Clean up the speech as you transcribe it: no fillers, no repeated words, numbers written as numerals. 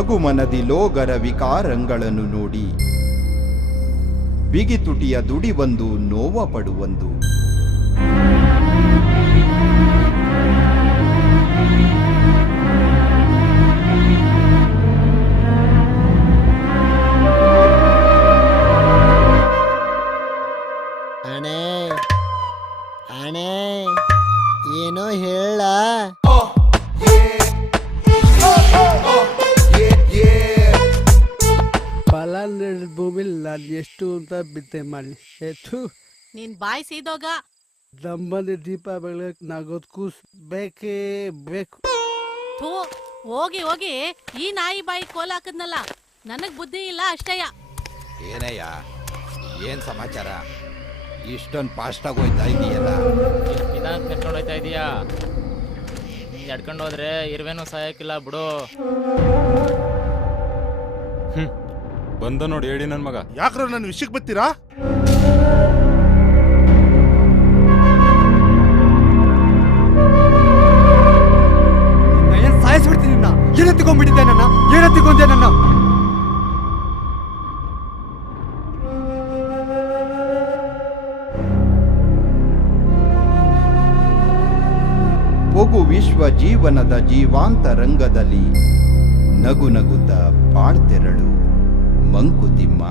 ನಗುಮನದಿ ಲೋಗರ ವಿಕಾರಂಗಳನ್ನು ನೋಡಿ ಬಿಗಿತುಟಿಯ ದುಡಿವೊಂದು ನೋವ ಪಡುವೊಂದು. ಅಣೆ ಅಣೆ ಏನೋ ಹೇಳ. ಫಲ ನೀಡಿದ ಭೂಮಿಲಿ ನಾನು ಎಷ್ಟು ಅಂತ ಬಿತ್ತೆ ಮಾಡಲಿ. ನೀನ್ ಬಾಯ್ ಸೀದೋಗ. ದಮ್ಮದಿ ದೀಪ ಬೆಳಕ್ ನಾಗೋದ್ ಕೂಸ್ ಬೇಕೇ ಬೇಕು. ಥೂ, ಹೋಗಿ ಹೋಗಿ ಈ ನಾಯಿ ಬಾಯಿ ಕೋಲ್ ಹಾಕದ್ನಲ್ಲ, ನನಗ್ ಬುದ್ಧಿ ಇಲ್ಲ ಅಷ್ಟಯ್ಯ. ಏನಯ್ಯ, ಏನ್ ಸಮಾಚಾರ? ಇಷ್ಟೊಂದು ಫಾಸ್ಟ್ ಆಗಿ ಹೋಯ್ತಾ ಇದೀಯಲ್ಲ? ನಿಧಾನ ಕರ್ಕೊಂಡು ಹೋಯ್ತಾ ಇದೀಯಾ? ಎಡ್ಕೊಂಡು ಹೋದ್ರೆ ಇರುವೇನು ಸಹಾಯಕ್ಕಿಲ್ಲ ಬಿಡು. ಬಂದ ನೋಡಿ ಹೇಳಿ ನನ್ ಮಗ. ಯಾಕ್ರ ನನ್ನ ವಿಷಯಕ್ಕೆ ಬರ್ತೀರಾ? ಏನ್ ಸಾಯಿಸ್ಬಿಡ್ತೀನಿ ನನ್ನ. ಏನತ್ತಿಕೊಂಡ್ಬಿಟ್ಟಿದ್ದೆ ನನ್ನ, ಏನತ್ತಿಕೊಂಡೆ ನನ್ನ. ಪೊಗು ವಿಶ್ವ ಜೀವನದ ಜೀವಾಂತ ರಂಗದಲ್ಲಿ ನಗು ನಗುತ್ತ ಬಾಳ್ತೆರಳು ಮಂಕುತಿಮ್ಮ.